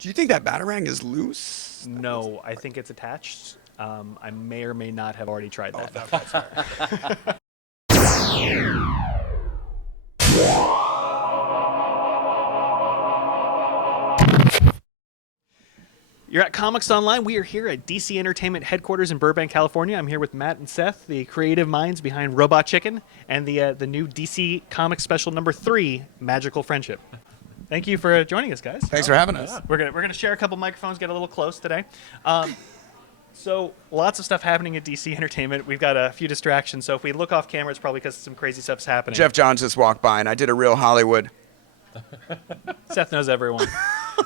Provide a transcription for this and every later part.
Do you think that Batarang is loose? No, I think it's attached. I may or may not have already tried that. You're at Comics Online. We are here at DC Entertainment headquarters in Burbank, California. I'm here with Matt and Seth, the creative minds behind Robot Chicken and the new DC Comics special number 3, Magical Friendship. Thank you for joining us, guys. Thanks for having us. Yeah. We're gonna share a couple microphones, get a little close today. So lots of stuff happening at DC Entertainment. We've got a few distractions. So if we look off camera, it's probably because some crazy stuff's happening. Jeff Johns just walked by, and I did a real Hollywood. Seth knows everyone.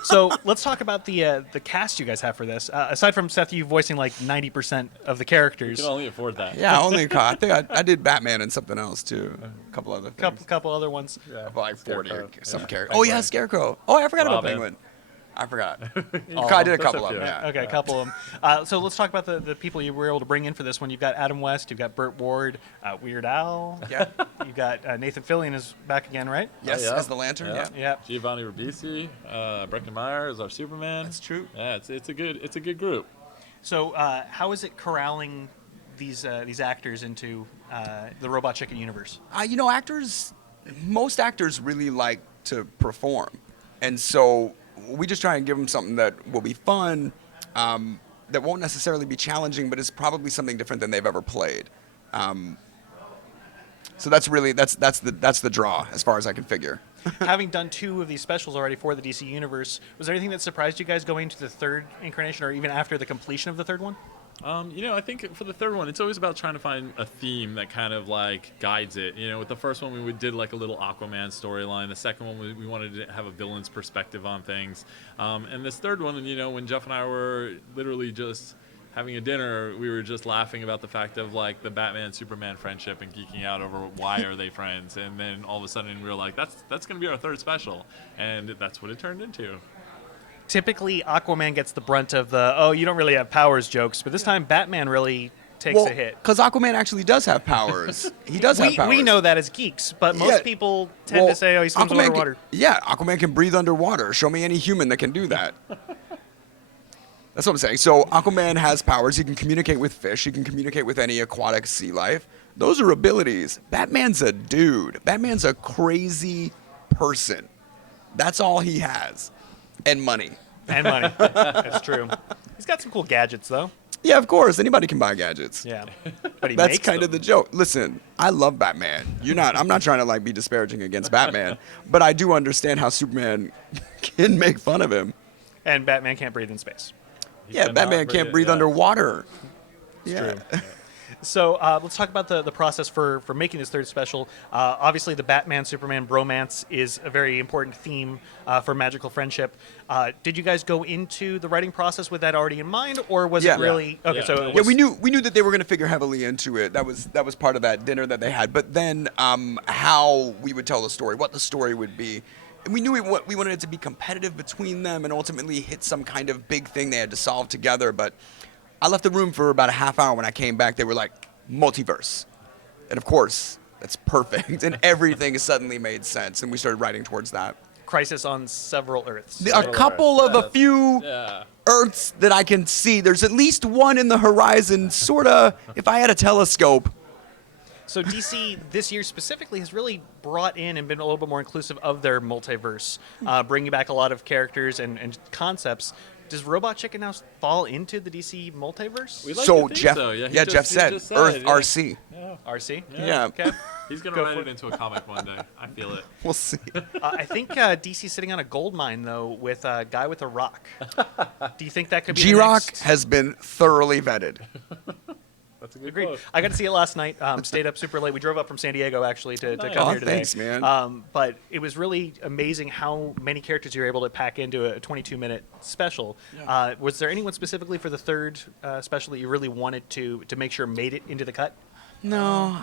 So let's talk about the cast you guys have for this. Aside from Seth, you voicing like 90% of the characters. You can only afford that. Yeah, I think I did Batman and something else too. A couple other things. Couple other ones. Yeah. Like 40 Scarecrow. some Yeah. character. Oh yeah, Scarecrow. Oh, I forgot about Robin. Penguin. I forgot. I did a couple of them. Yeah. Okay, a couple of them. So let's talk about the people you were able to bring in for this one. You've got Adam West, you've got Burt Ward, Weird Al. Yeah. You've got Nathan Fillion is back again, right? Yes, yeah. as the Lantern. Yeah. Yeah. Giovanni Ribisi, Breckin Meyer is our Superman. That's true. Yeah, it's a good group. So how is it corralling these actors into the Robot Chicken universe? Most actors really like to perform, and so we just try and give them something that will be fun, that won't necessarily be challenging, but is probably something different than they've ever played. So that's the draw as far as I can figure. Having done 2 of these specials already for the DC universe, was there anything that surprised you guys going into the 3rd incarnation, or even after the completion of the 3rd one? I think for the 3rd one, it's always about trying to find a theme that kind of like guides it. With the first one, we did like a little Aquaman storyline. The second one, we wanted to have a villain's perspective on things. And this 3rd one, when Jeff and I were literally just having a dinner, we were just laughing about the fact of like the Batman-Superman friendship and geeking out over why are they friends. And then all of a sudden we were like, that's going to be our 3rd special. And that's what it turned into. Typically, Aquaman gets the brunt of the, you don't really have powers jokes, but this time Batman really takes a hit. Because Aquaman actually does have powers. He does have powers. We know that as geeks, but most people tend to say, he swims underwater. Aquaman can breathe underwater. Show me any human that can do that. That's what I'm saying. So Aquaman has powers. He can communicate with fish. He can communicate with any aquatic sea life. Those are abilities. Batman's a dude. Batman's a crazy person. That's all he has. And money. And money. That's true. He's got some cool gadgets, though. Yeah, of course. Anybody can buy gadgets. Yeah. But he That's makes kind them. of the joke. Listen, I love Batman. I'm not trying to be disparaging against Batman, but I do understand how Superman can make fun of him. And Batman can't breathe in space. Yeah, Batman can't breathe underwater. Yeah. True. So let's talk about the process for making this 3rd special. Obviously, the Batman-Superman bromance is a very important theme for Magical Friendship. Did you guys go into the writing process with that already in mind, or was it really... Yeah. Okay, Yeah. so it Yeah, was, we knew that they were going to figure heavily into it. That was part of that dinner that they had. But then how we would tell the story, what the story would be. And we knew we wanted it to be competitive between them and ultimately hit some kind of big thing they had to solve together. But I left the room for about a half hour. When I came back, they were like, multiverse. And of course, that's perfect. And everything suddenly made sense. And we started writing towards that. Crisis on Several Earths. A few Earths that I can see. There's at least one in the horizon, sort of, if I had a telescope. So DC this year specifically has really brought in and been a little bit more inclusive of their multiverse, bringing back a lot of characters and concepts. Does Robot Chicken now fall into the DC multiverse? We like So to think Jeff, so. Jeff said, just Earth yeah. RC. Yeah. RC? Yeah. Okay. He's going Go to write for it it. into a comic one day. I feel it. We'll see. I think DC's sitting on a gold mine, though, with a guy with a rock. Do you think that could be G-Rock the next? has been thoroughly vetted. That's a good Agreed. quote. I got to see it last night. Stayed up super late. We drove up from San Diego, actually, to Nice. come Aw, here today. thanks, man. But it was really amazing how many characters you were able to pack into a 22-minute special. Was there anyone specifically for the 3rd special that you really wanted to make sure made it into the cut? No,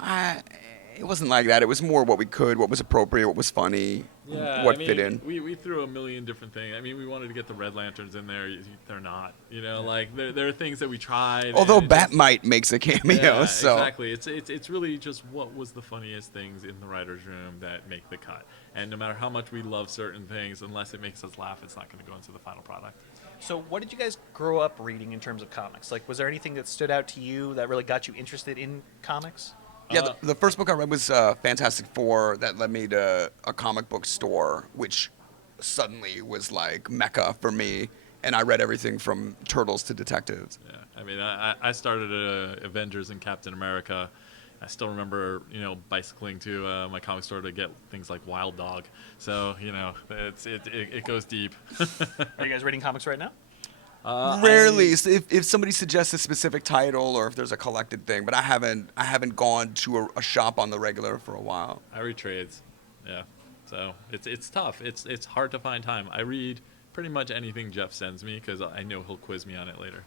It wasn't like that. It was more what we could, what was appropriate, what was funny, what fit in. We threw a million different things. I mean, we wanted to get the Red Lanterns in there. They're not. Like there are things that we tried. Although Batmite makes a cameo, yeah, so exactly. It's really just what was the funniest things in the writers' room that make the cut. And no matter how much we love certain things, unless it makes us laugh, it's not going to go into the final product. So what did you guys grow up reading in terms of comics? Like, was there anything that stood out to you that really got you interested in comics? Yeah, the first book I read was Fantastic Four. That led me to a comic book store, which suddenly was like Mecca for me. And I read everything from Turtles to Detectives. Yeah, I mean, I started Avengers and Captain America. I still remember, bicycling to my comic store to get things like Wild Dog. So, it goes deep. Are you guys reading comics right now? Rarely, if somebody suggests a specific title or if there's a collected thing, but I haven't gone to a shop on the regular for a while. I read trades, yeah. So it's tough. It's hard to find time. I read pretty much anything Jeff sends me because I know he'll quiz me on it later.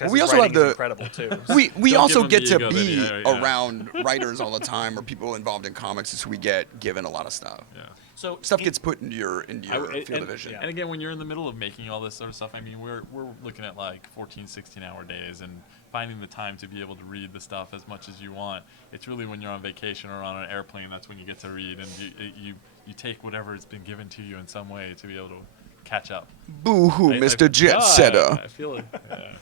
And we also have the incredible too. We Don't also give get him to the be ego that he- around writers all the time or people involved in comics, so we get given a lot of stuff. Yeah. So Stuff gets put into your field of and, vision. and again, when you're in the middle of making all this sort of stuff, I mean, we're looking at like 14, 16-hour days, and finding the time to be able to read the stuff as much as you want. It's really when you're on vacation or on an airplane that's when you get to read, and you take whatever has been given to you in some way to be able to catch up. Boo-hoo, Mr. Jet Setter. I feel it. Yeah.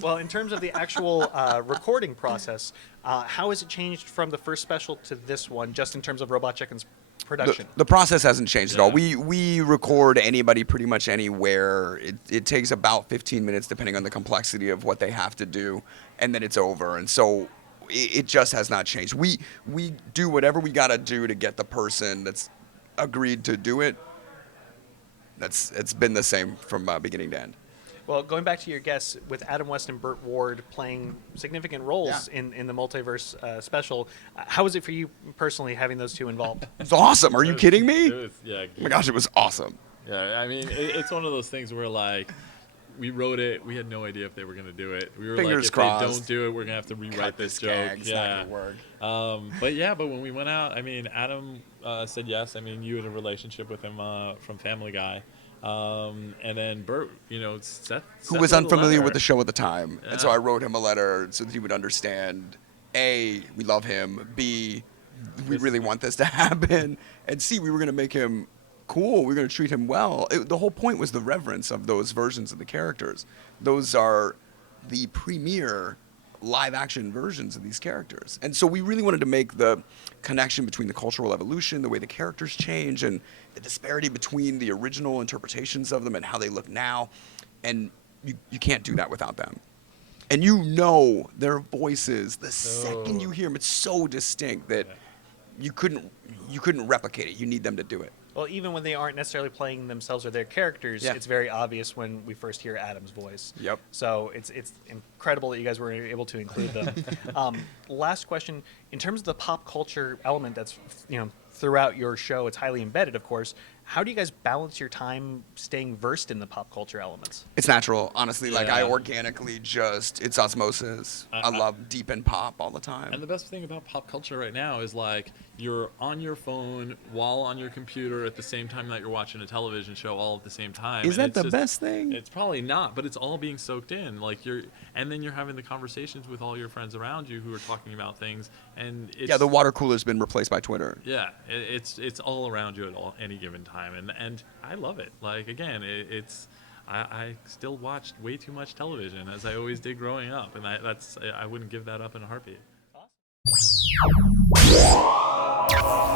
Well, in terms of the actual recording process, how has it changed from the first special to this one, just in terms of Robot Chicken's production? The process hasn't changed at all. Yeah. We record anybody pretty much anywhere. It takes about 15 minutes depending on the complexity of what they have to do, and then it's over. And so it just has not changed. We do whatever we got to do to get the person that's agreed to do it. It's been the same from beginning to end. Well, going back to your guests, with Adam West and Burt Ward playing significant roles in the multiverse special, how was it for you personally having those two involved? It's awesome. Are you kidding me? Oh my gosh, it was awesome. Yeah, I mean, it's one of those things where like we wrote it, we had no idea if they were going to do it. We were Fingers like, if crossed. they don't do it, we're going to have to rewrite Cut this this joke. gag. It's not Yeah. gonna work. But when we went out, I mean, Adam said yes. I mean, you had a relationship with him from Family Guy. And then Bert, Seth Who was wrote a unfamiliar letter. with the show at the time. Yeah. And so I wrote him a letter so that he would understand, A, we love him, B, we really want this to happen, and C, we were going to make him cool, we were going to treat him well. The whole point was the reverence of those versions of the characters. Those are the premier live-action versions of these characters. And so we really wanted to make the connection between the cultural evolution, the way the characters change, and the disparity between the original interpretations of them and how they look now. And you can't do that without them. And their voices the second you hear them. It's so distinct that you couldn't replicate it. You need them to do it. Well, even when they aren't necessarily playing themselves or their characters, Yeah. it's very obvious when we first hear Adam's voice. Yep. So it's incredible that you guys were able to include them. Last question: in terms of the pop culture element that's throughout your show, it's highly embedded, of course. How do you guys balance your time staying versed in the pop culture elements? It's natural, honestly. Like Yeah. I organically it's osmosis. I love deep in pop all the time. And the best thing about pop culture right now is like you're on your phone while on your computer at the same time that you're watching a television show all at the same time. Is And that it's the best thing? It's probably not, but it's all being soaked in. Like and then you're having the conversations with all your friends around you who are talking about things. And it's, The water cooler's been replaced by Twitter. yeah, it's all around you at any given time, and I love it. Like again, I still watched way too much television as I always did growing up, and I wouldn't give that up in a heartbeat. Awesome.